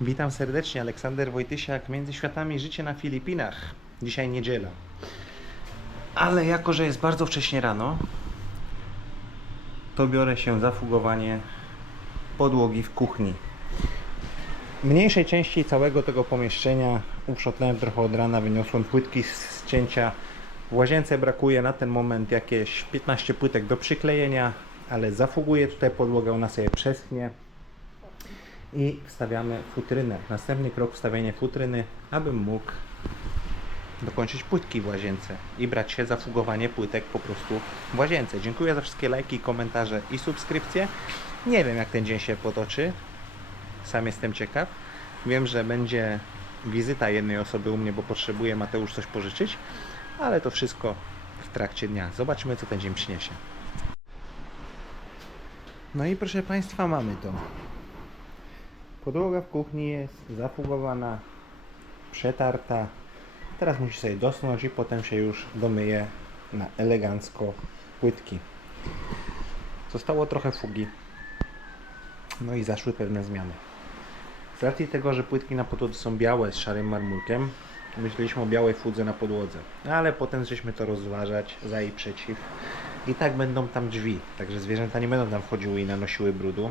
Witam serdecznie, Aleksander Wojtysiak, Między Światami, życie na Filipinach. Dzisiaj niedziela. Ale jako, że jest bardzo wcześnie rano, to biorę się za fugowanie podłogi w kuchni. Mniejszej części całego tego pomieszczenia uprzątnąłem trochę od rana, wyniosłem płytki z cięcia. W łazience brakuje na ten moment jakieś 15 płytek do przyklejenia, ale zafuguję tutaj podłogę, ona sobie przeschnie. I wstawiamy futrynę. Następny krok, wstawienie futryny, abym mógł dokończyć płytki w łazience i brać się za fugowanie płytek po prostu w łazience. Dziękuję za wszystkie lajki, komentarze i subskrypcje. Nie wiem, jak ten dzień się potoczy. Sam jestem ciekaw. Wiem, że będzie wizyta jednej osoby u mnie, bo potrzebuje Mateusz coś pożyczyć, ale to wszystko w trakcie dnia. Zobaczymy, co ten dzień przyniesie. No i proszę Państwa, mamy to. Podłoga w kuchni jest zafugowana, przetarta. Teraz musi sobie dosnąć i potem się już domyje na elegancko płytki. Zostało trochę fugi. No i zaszły pewne zmiany. Z racji tego, że płytki na podłodze są białe z szarym marmurkiem, myśleliśmy o białej fudze na podłodze. Ale potem żeśmy to rozważać za i przeciw. I tak będą tam drzwi, także zwierzęta nie będą tam wchodziły i nanosiły brudu.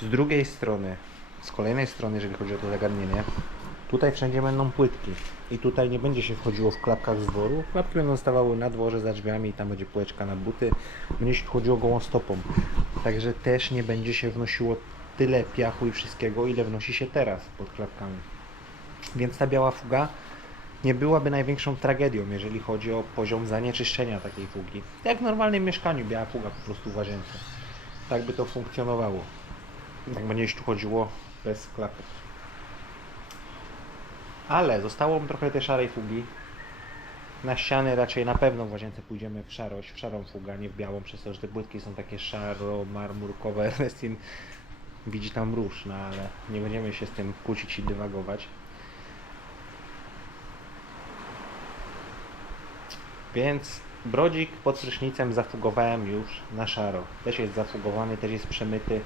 Z drugiej strony, z kolejnej strony, jeżeli chodzi o to zagadnienie, tutaj wszędzie będą płytki i tutaj nie będzie się wchodziło w klapkach z dworu. Klapki będą stawały na dworze za drzwiami i tam będzie półeczka na buty. Będzie się wchodziło gołą stopą. Także też nie będzie się wnosiło tyle piachu i wszystkiego, ile wnosi się teraz pod klapkami. Więc ta biała fuga nie byłaby największą tragedią, jeżeli chodzi o poziom zanieczyszczenia takiej fugi. Jak w normalnym mieszkaniu, biała fuga po prostu w łazience. Tak by to funkcjonowało. Tak będzie się tu chodziło bez klapek. Ale zostało mi trochę tej szarej fugi. Na ściany raczej na pewno w łazience pójdziemy w szarość, w szarą fugę, a nie w białą, przez to, że te płytki są takie szaro-marmurkowe. Ernestin widzi tam róż, no ale nie będziemy się z tym kłócić i dywagować. Więc brodzik pod prysznicem zafugowałem już na szaro. Też jest zafugowany, też jest przemyty.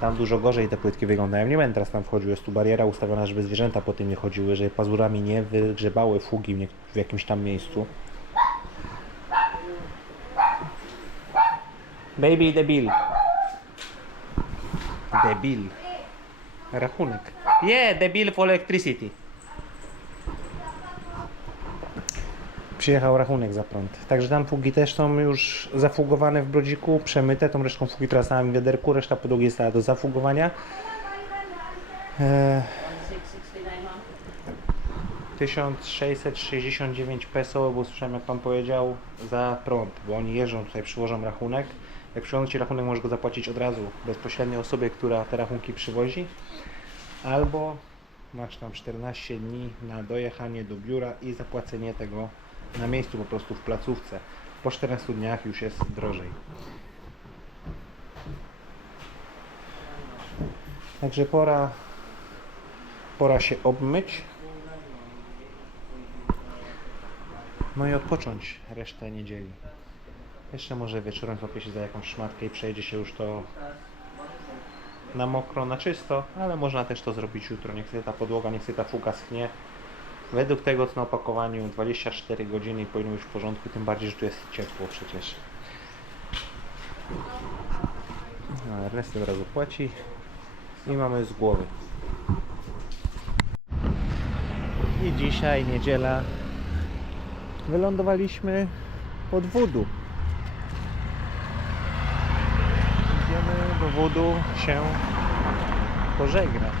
Tam dużo gorzej te płytki wyglądają. Nie będę teraz tam wchodził. Jest tu bariera ustawiona, żeby zwierzęta po tym nie chodziły, żeby pazurami nie wygrzebały fugi w jakimś tam miejscu. Baby debil. Debil. Rachunek. Yeah, debil for electricity. Przyjechał rachunek za prąd. Także tam fugi też są już zafugowane w brodziku, przemyte. Tą resztą fugi teraz stałem w wiaderku, reszta podłogi jest do zafugowania. 1669 peso, bo słyszałem, jak Pan powiedział, za prąd, bo oni jeżdżą tutaj, przywożą rachunek. Jak przywożą Ci rachunek, możesz go zapłacić od razu bezpośrednio osobie, która te rachunki przywozi, albo masz tam 14 dni na dojechanie do biura i zapłacenie tego na miejscu, po prostu w placówce. Po 14 dniach już jest drożej. Także pora się obmyć. No i odpocząć resztę niedzieli. Jeszcze może wieczorem złapię się za jakąś szmatkę i przejdzie się już to na mokro, na czysto, ale można też to zrobić jutro. Niech sobie ta podłoga, niech sobie ta fuga schnie. Według tego, co na opakowaniu, 24 godziny i powinno być w porządku, tym bardziej, że tu jest ciepło przecież. No, Ernest od razu płaci i mamy z głowy. I dzisiaj, niedziela, wylądowaliśmy pod Voodoo. Idziemy do Voodoo się pożegnać.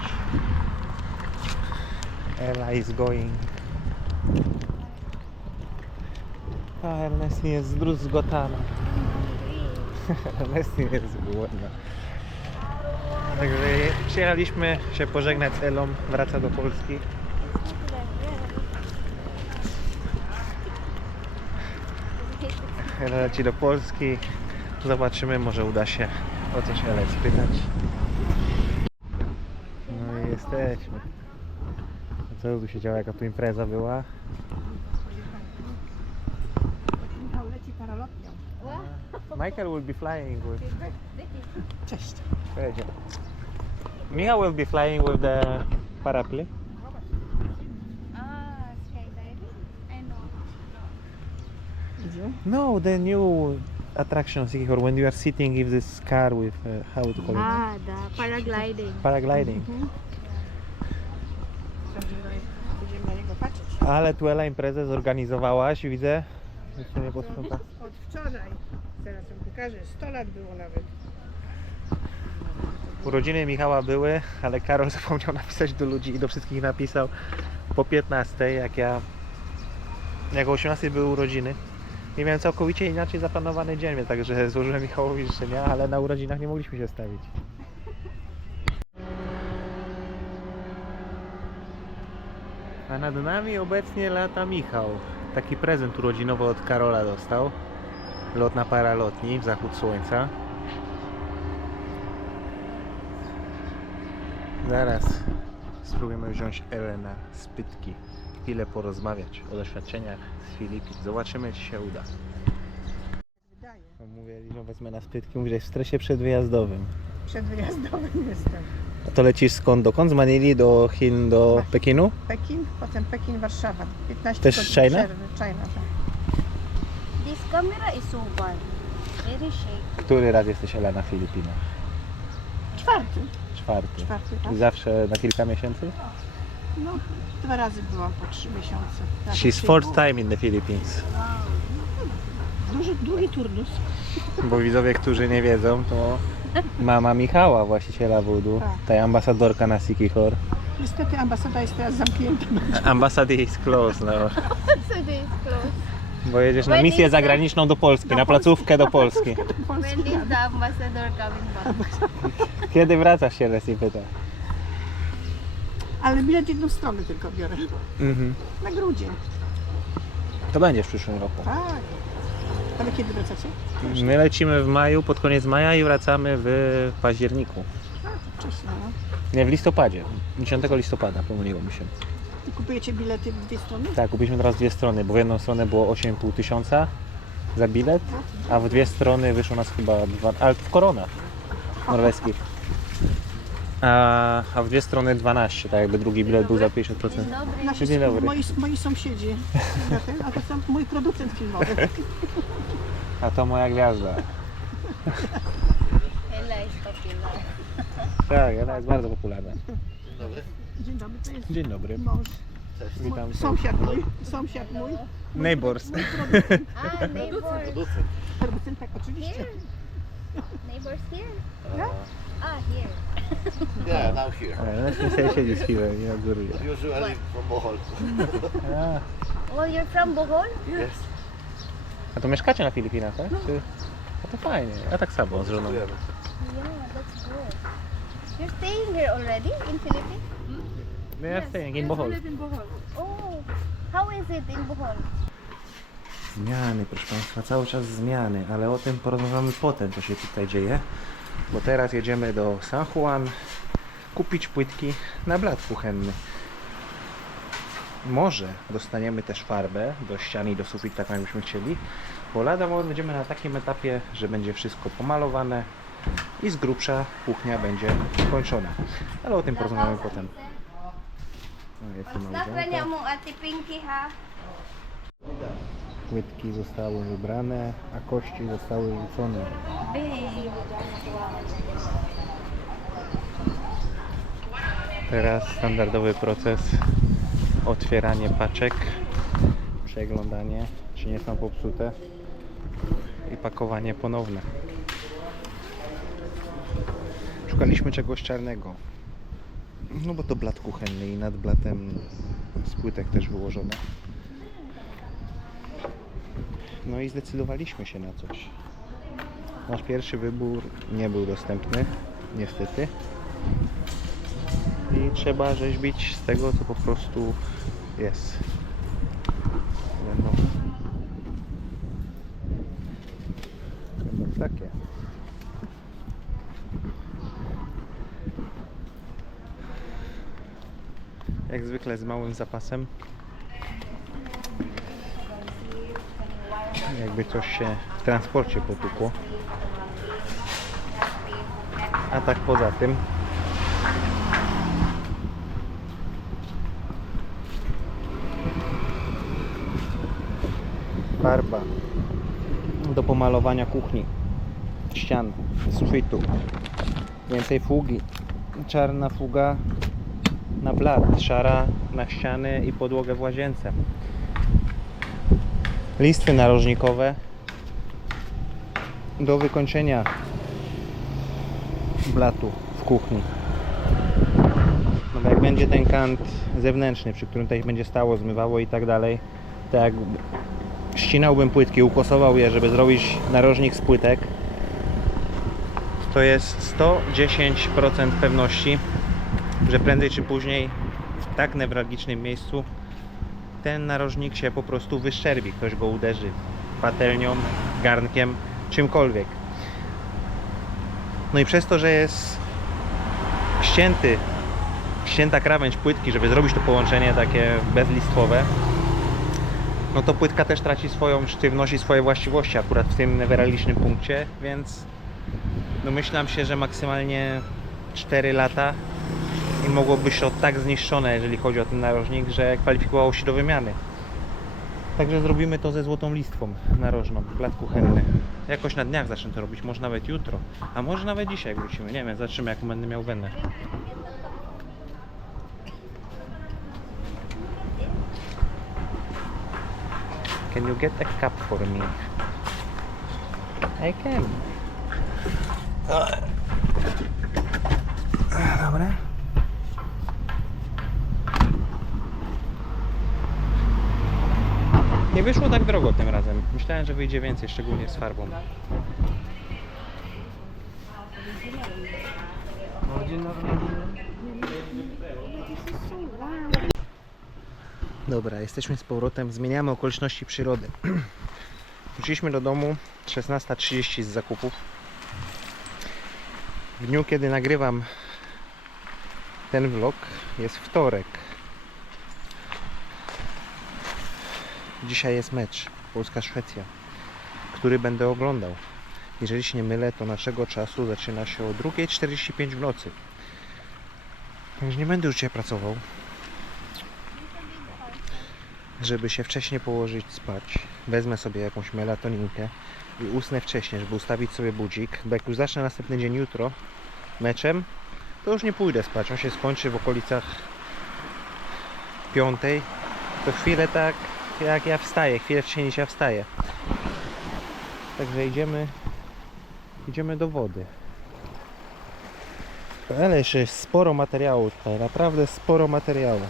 Ella is going. A Ernestin jest zdruzgotana. Ernestin jest głodna. Także przyjechaliśmy się pożegnać z Elą, wraca do Polski. Ela leci do Polski. Zobaczymy, może uda się o coś Elę spytać. No i jesteśmy. Co tu się działo, jaka tu impreza była? Leci paralotnią. Michael will be flying with... Cześć! Powiedział. Michał will be flying with the paraply. Ah, skydiving? I know. Gdzie? No, the new attraction here when you are sitting in this car with how to call it? Ah, the paragliding. Paragliding. Będziemy na niego patrzeć. Ale tu Ela imprezę zorganizowałaś, widzę. Jeszcze nie posprząta. Od wczoraj. Teraz wam pokażę. 100 lat było nawet. Urodziny Michała były, ale Karol zapomniał napisać do ludzi i do wszystkich napisał po 15, jak o 18 były urodziny. I miałem całkowicie inaczej zaplanowany dzień, także złożyłem Michałowi życzenia, ale na urodzinach nie mogliśmy się stawić. A nad nami obecnie lata Michał. Taki prezent urodzinowy od Karola dostał. Lot na paralotni w zachód słońca. Zaraz spróbujemy wziąć Elę z pytki. Chwilę porozmawiać o doświadczeniach z Filipin. Zobaczymy, czy się uda. Wydaje. Mówię, że wezmę na spytki. Mówi, że jest w stresie przedwyjazdowym. Przed wyjazdowym jestem. A to lecisz skąd? Dokąd? Z Manili do Chin, do Pekinu? Pekin, potem Pekin, Warszawa. 15 Też godzin China? przerwy. China, tak. This camera is so bad. Very shaky. Który raz jesteś, Ela, na Filipinach? Czwarty. Czwarty. Tak? I zawsze na kilka miesięcy? No, 2 razy byłam po 3 miesiące. Nawet She's 3,5. fourth time in the Philippines. Długi turnus. Bo widzowie, którzy nie wiedzą, to mama Michała, właściciela Voodoo, Tak. ta ambasadorka na Sikihor. Niestety ambasada jest teraz zamknięta. Ambasady is closed, no. So this is close. Bo jedziesz na When misję is zagraniczną do Polski, na placówkę do Polski. When is the ambassador coming back? Kiedy wracasz się, Leslie pyta. Ale bilet jedną stronę tylko biorę. Mhm. Na grudzień. To będzie w przyszłym roku. Tak. Ale kiedy wracacie? My lecimy w maju, pod koniec maja i wracamy w październiku. A, to wcześniej, no. Nie, w listopadzie. 10 listopada, pomyliło mi się. I kupujecie bilety w 2 strony? Tak, kupiliśmy teraz 2 strony, bo w jedną stronę było 8,5 tysiąca za bilet, a w 2 strony wyszło nas chyba 2, ale w koronach norweskich. A w 2 strony 12, tak jakby drugi bilet był za 50%. Dobry. Dzień dobry. Moi sąsiedzi. A to są mój producent filmowy. A to moja gwiazda. Ella is popular. Tak, ona jest bardzo popularna. Dzień dobry, to jest Dzień dobry. mąż. Witam. Sąsiad mój. Neighbors. Ah, neighbors. Producent, tak, oczywiście. Here. Neighbors here? Yeah. Ah, here. Yeah, now here. Ale na sobie siedzi z piwem i nadzoruje. Usually from Bohol. A, Oh, you're from Bohol? Yes. a to mieszkacie na Filipinach, tak? Czy... A to fajnie. Ja tak samo z żoną. Yeah, that's good. You're staying here already in Philippines? No ja staying in Bohol. Oh, how is it in Bohol? Zmiany, proszę Państwa, cały czas zmiany, ale o tym porozmawiamy potem, co się tutaj dzieje. Bo teraz jedziemy do San Juan kupić płytki na blat kuchenny. Może dostaniemy też farbę do ścian i do sufit, tak jakbyśmy chcieli, bo lada moment będziemy na takim etapie, że będzie wszystko pomalowane i z grubsza kuchnia będzie skończona. Ale o tym porozmawiamy potem. O, jakie Nagrania małżonka. mo Ate Pinky ha. Płytki zostały wybrane, a kości zostały rzucone. Babe. Teraz standardowy proces, otwieranie paczek, przeglądanie, czy nie są popsute i pakowanie ponowne. Szukaliśmy czegoś czarnego, no bo to blat kuchenny i nad blatem z płytek też wyłożone. No i zdecydowaliśmy się na coś. Nasz pierwszy wybór nie był dostępny, niestety. I trzeba rzeźbić z tego, co po prostu jest. Będą takie. Jak zwykle z małym zapasem. Jakby coś się w transporcie potupło. A tak poza tym farba do pomalowania kuchni, ścian, sufitu. Więcej fugi. Czarna fuga na blat, szara na ściany i podłogę w łazience. Listwy narożnikowe do wykończenia blatu w kuchni. No bo jak będzie ten kant zewnętrzny, przy którym tutaj będzie stało, zmywało i tak dalej, to jak ścinałbym płytki, ukosował je, żeby zrobić narożnik z płytek, to jest 110% pewności, że prędzej czy później w tak newralgicznym miejscu ten narożnik się po prostu wyszczerbi. Ktoś go uderzy patelnią, garnkiem, czymkolwiek. No i przez to, że jest ścięta krawędź płytki, żeby zrobić to połączenie takie bezlistwowe, no to płytka też traci swoją sztywność i swoje właściwości akurat w tym newralgicznym punkcie, więc domyślam się, że maksymalnie 4 lata i mogłoby być to tak zniszczone, jeżeli chodzi o ten narożnik, że kwalifikowało się do wymiany. Także zrobimy to ze złotą listwą narożną, blat kuchenny. Jakoś na dniach zacznę to robić, może nawet jutro, a może nawet dzisiaj wrócimy, nie wiem, zobaczymy jaką będę miał wenę. Can you get a cup for me? I can. Dobra. Nie wyszło tak drogo tym razem. Myślałem, że wyjdzie więcej, szczególnie z farbą. Dobra, jesteśmy z powrotem. Zmieniamy okoliczności przyrody. Wróciliśmy do domu 16:30 z zakupów. W dniu, kiedy nagrywam ten vlog, jest wtorek. Dzisiaj jest mecz Polska-Szwecja, który będę oglądał. Jeżeli się nie mylę, to naszego czasu zaczyna się o 2:45 w nocy. Także nie będę już dzisiaj pracował, żeby się wcześniej położyć spać. Wezmę sobie jakąś melatoninkę i usnę wcześniej, żeby ustawić sobie budzik, bo jak już zacznę następny dzień jutro meczem, to już nie pójdę spać. On się skończy w okolicach 5:00. To chwilę tak jak ja wstaję, chwilę wcześniej niż ja wstaję. Także idziemy do wody. Ale jeszcze jest sporo materiału tutaj, naprawdę sporo materiału.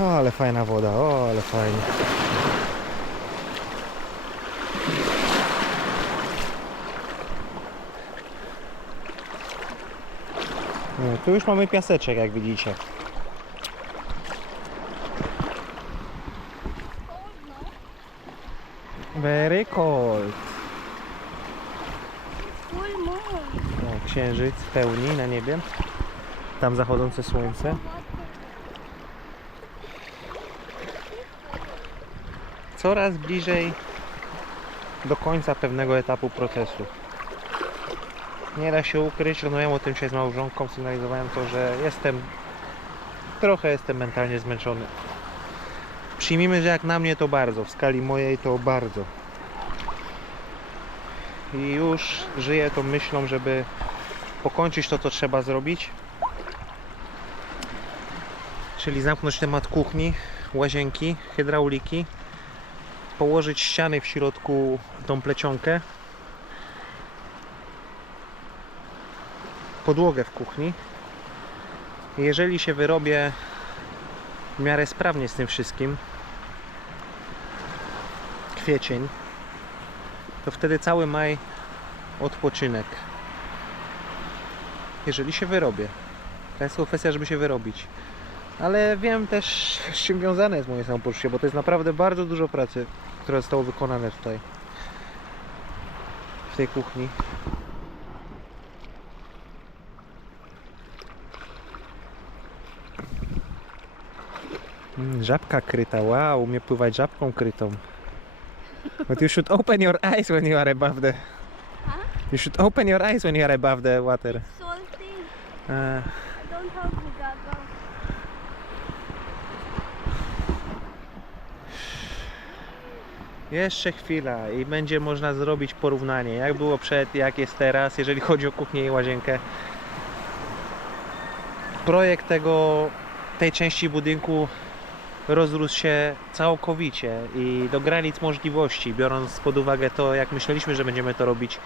O, ale fajna woda, o, ale fajnie. No, tu już mamy piaseczek, jak widzicie. Very cold. Full moon. O, księżyc w pełni na niebie. Tam zachodzące słońce. Coraz bliżej do końca pewnego etapu procesu. Nie da się ukryć, rozmawiałem o tym dzisiaj z małżonką, sygnalizowałem to, że trochę jestem mentalnie zmęczony. Przyjmijmy, że jak na mnie to bardzo, w skali mojej to bardzo. I już żyję tą myślą, żeby pokończyć to, co trzeba zrobić. Czyli zamknąć temat kuchni, łazienki, hydrauliki, położyć ściany w środku, tą plecionkę, podłogę w kuchni. Jeżeli się wyrobię w miarę sprawnie z tym wszystkim, kwiecień, to wtedy cały maj odpoczynek. Jeżeli się wyrobię. To jest kwestia, żeby się wyrobić. Ale wiem też, z czym wiązane jest moje samopoczucie, bo to jest naprawdę bardzo dużo pracy, które zostało wykonane tutaj, w tej kuchni. Żabka kryta, wow, umie pływać żabką krytą. But you should open your eyes when you are above the... You should open your eyes when you are above the water. Salty. Uh, I don't have the goggles. Jeszcze chwila i będzie można zrobić porównanie, jak było przed, jak jest teraz, jeżeli chodzi o kuchnię i łazienkę. Projekt tej części budynku rozrósł się całkowicie i do granic możliwości, biorąc pod uwagę to, jak myśleliśmy, że będziemy to robić,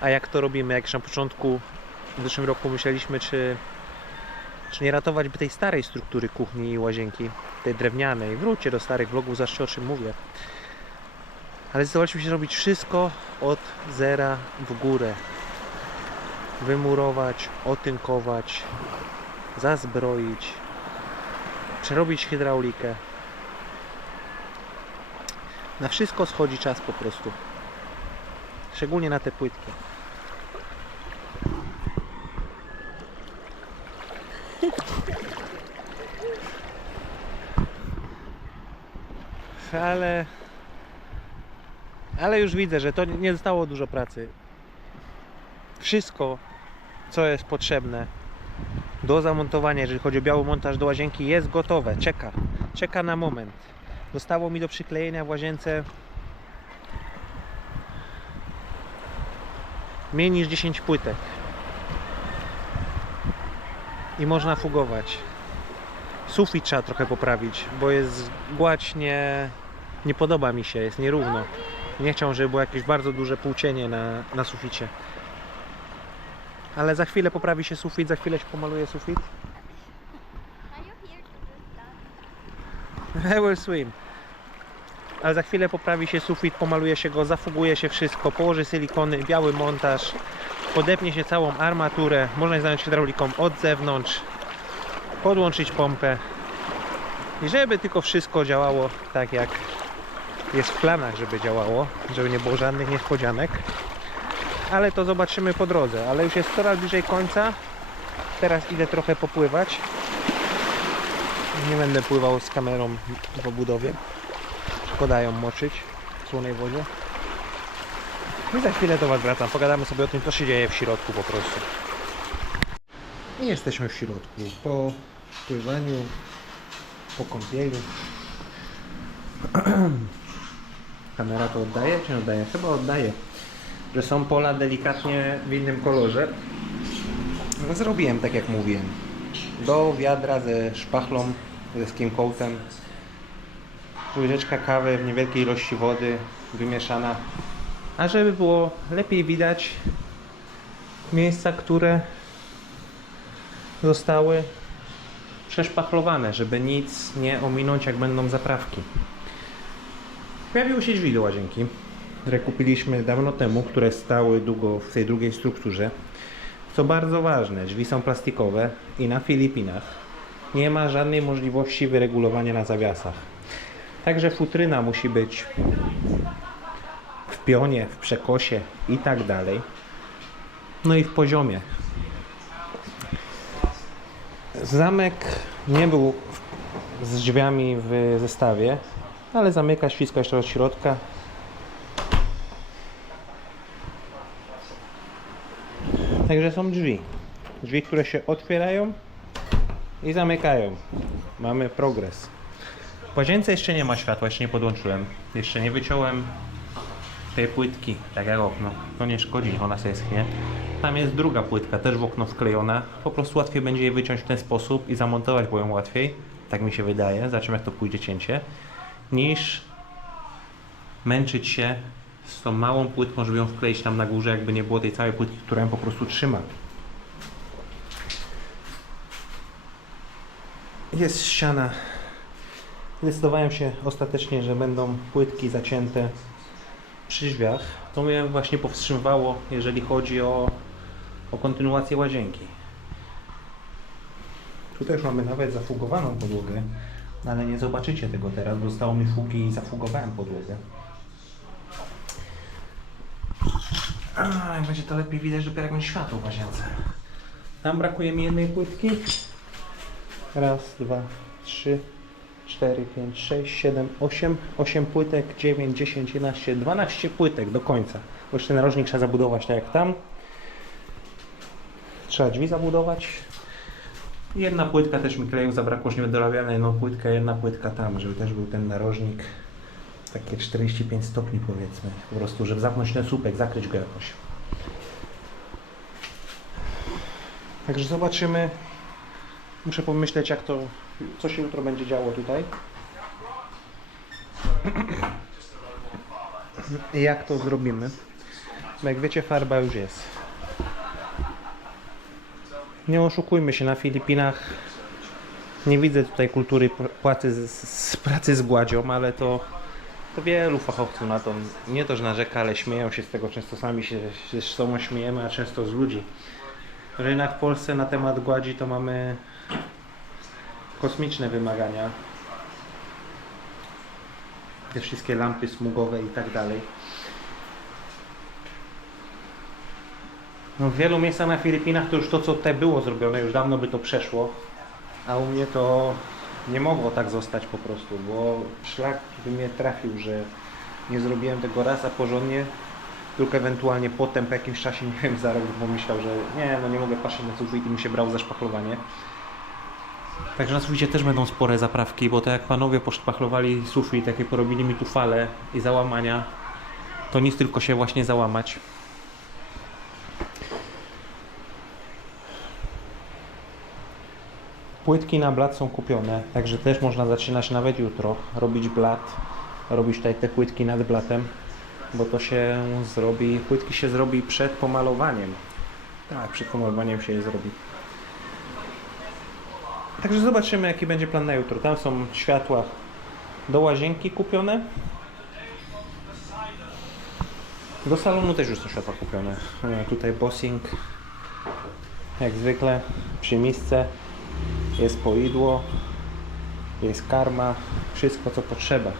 a jak to robimy. Jak już na początku w zeszłym roku myśleliśmy, czy nie ratować by tej starej struktury kuchni i łazienki, tej drewnianej. Wróćcie do starych vlogów, zobaczcie, o czym mówię. Ale zdecydowaliśmy się zrobić wszystko od zera w górę. Wymurować, otynkować, zazbroić, przerobić hydraulikę. Na wszystko schodzi czas po prostu. Szczególnie na te płytki. Ale już widzę, że to nie zostało dużo pracy. Wszystko, co jest potrzebne do zamontowania, jeżeli chodzi o biały montaż do łazienki, jest gotowe. Czeka na moment. Zostało mi do przyklejenia w łazience mniej niż 10 płytek. I można fugować. Sufit trzeba trochę poprawić, bo jest gładź nie podoba mi się, jest nierówno. Nie chciałbym, żeby było jakieś bardzo duże półcienie na suficie. Ale za chwilę poprawi się sufit, za chwilę się pomaluje sufit. Are you here to do that? I will swim. Ale za chwilę poprawi się sufit, pomaluje się go, zafuguje się wszystko, położy silikony, biały montaż, podepnie się całą armaturę, można je zająć hydrauliką od zewnątrz, podłączyć pompę i żeby tylko wszystko działało tak, jak jest w planach, żeby działało, żeby nie było żadnych niespodzianek. Ale to zobaczymy po drodze, ale już jest coraz bliżej końca. Teraz idę trochę popływać. Nie będę pływał z kamerą po budowie. Szkoda ją moczyć w słonej wodzie. I za chwilę do Was wracam. Pogadamy sobie o tym, co się dzieje w środku po prostu. I jesteśmy w środku. Po pływaniu, po kąpieli. Kamera to oddaje, czy nie oddaje? Chyba oddaje. Że są pola delikatnie w innym kolorze. No, zrobiłem tak, jak mówiłem. Do wiadra ze szpachlą, ze skim coatem. Łyżeczka kawy w niewielkiej ilości wody wymieszana. A żeby było lepiej widać miejsca, które zostały przeszpachlowane, żeby nic nie ominąć, jak będą zaprawki. Pojawiły się drzwi do łazienki, które kupiliśmy dawno temu, które stały długo w tej drugiej strukturze. Co bardzo ważne, drzwi są plastikowe i na Filipinach nie ma żadnej możliwości wyregulowania na zawiasach. Także futryna musi być w pionie, w przekosie i tak dalej. No i w poziomie. Zamek nie był z drzwiami w zestawie, ale zamyka, śliska jeszcze od środka. Także są drzwi. Drzwi, które się otwierają i zamykają. Mamy progres. W łazience jeszcze nie ma światła, jeszcze nie podłączyłem. Jeszcze nie wyciąłem tej płytki, tak jak okno. To nie szkodzi, ona sobie schnie. Tam jest druga płytka, też w okno wklejona. Po prostu łatwiej będzie jej wyciąć w ten sposób i zamontować, bo ją łatwiej. Tak mi się wydaje. Zobaczymy, jak to pójdzie cięcie. Niż męczyć się z tą małą płytką, żeby ją wkleić tam na górze, jakby nie było tej całej płytki, która ją po prostu trzyma. Jest ściana. Zdecydowałem się ostatecznie, że będą płytki zacięte przy drzwiach. To mnie właśnie powstrzymywało, jeżeli chodzi o kontynuację łazienki. Tutaj już mamy nawet zafugowaną podłogę, ale nie zobaczycie tego teraz, bo zostało mi fugi i zafugowałem podłogę. Jak będzie to lepiej widać, dopiero jak będzie światło w łazience. Tam brakuje mi jednej płytki. Raz, dwa, trzy, 4, 5, 6, 7, 8, 8 płytek, 9, 10, 11, 12 płytek do końca. Bo jeszcze narożnik trzeba zabudować tak jak tam. Trzeba drzwi zabudować. Jedna płytka też mi kleju zabrakło, że nie będę dorabiał na jedną płytkę, jedna płytka tam, żeby też był ten narożnik. Takie 45 stopni powiedzmy. Po prostu, żeby zamknąć ten słupek, zakryć go jakoś. Także zobaczymy. Muszę pomyśleć, co się jutro będzie działo tutaj. I jak to zrobimy. Bo jak wiecie, farba już jest. Nie oszukujmy się, na Filipinach nie widzę tutaj kultury pracy z gładzią, ale to wielu fachowców na to nie to, że narzeka, ale śmieją się z tego. Często sami się z sobą śmiejemy, a często z ludzi. Że jednak w Polsce na temat gładzi to mamy kosmiczne wymagania. Te wszystkie lampy smugowe i tak dalej. No w wielu miejscach na Filipinach to już to, co te było zrobione, już dawno by to przeszło. A u mnie to nie mogło tak zostać po prostu, bo szlak by mnie trafił, że nie zrobiłem tego raz, a porządnie. Tylko ewentualnie potem, po jakimś czasie, nie wiem, za rok pomyślał, że nie mogę patrzeć na sufit i mi się brał za szpachlowanie. Także na suficie też będą spore zaprawki, bo tak jak panowie poszpachlowali sufit, jakie porobili mi tu fale i załamania, to nic, tylko się właśnie załamać. Płytki na blat są kupione, także też można zaczynać nawet jutro, robić blat, robić tutaj te płytki nad blatem, bo to się zrobi, płytki się zrobi przed pomalowaniem. Tak, przed pomalowaniem się je zrobi. Także zobaczymy, jaki będzie plan na jutro. Tam są światła do łazienki kupione. Do salonu też już są światła kupione. Tutaj bossing, jak zwykle, przy misce. Jest poidło, jest karma, wszystko co potrzeba.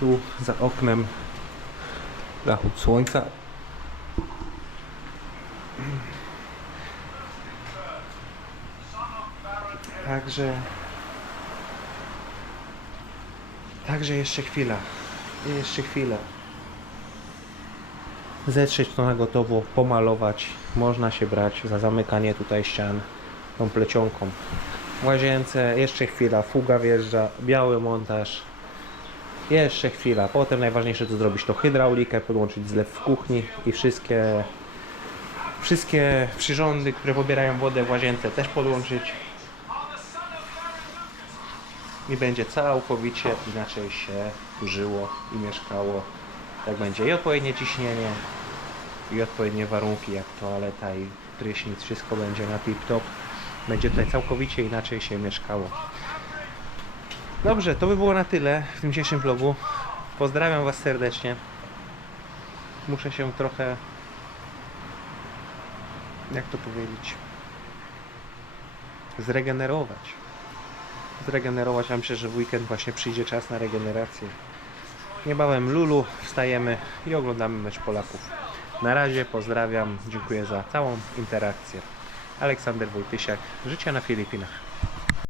Tu za oknem zachód słońca. Także jeszcze chwila. Zetrzeć to na gotowo, pomalować. Można się brać za zamykanie tutaj ścian tą plecionką. W łazience jeszcze chwila, fuga wjeżdża, biały montaż. Jeszcze chwila. Potem najważniejsze to zrobić to hydraulikę, podłączyć zlew w kuchni i wszystkie przyrządy, które pobierają wodę w łazience, też podłączyć. I będzie całkowicie inaczej się tu żyło i mieszkało. Tak będzie i odpowiednie ciśnienie, i odpowiednie warunki, jak toaleta i prysznic, wszystko będzie na tip-top. Będzie tutaj całkowicie inaczej się mieszkało. Dobrze, to by było na tyle w tym dzisiejszym vlogu. Pozdrawiam Was serdecznie. Muszę się trochę, jak to powiedzieć, zregenerować. Ja myślę, że w weekend właśnie przyjdzie czas na regenerację. Niebawem Lulu, wstajemy i oglądamy mecz Polaków. Na razie, pozdrawiam, dziękuję za całą interakcję. Aleksander Wojtysiak, życie na Filipinach.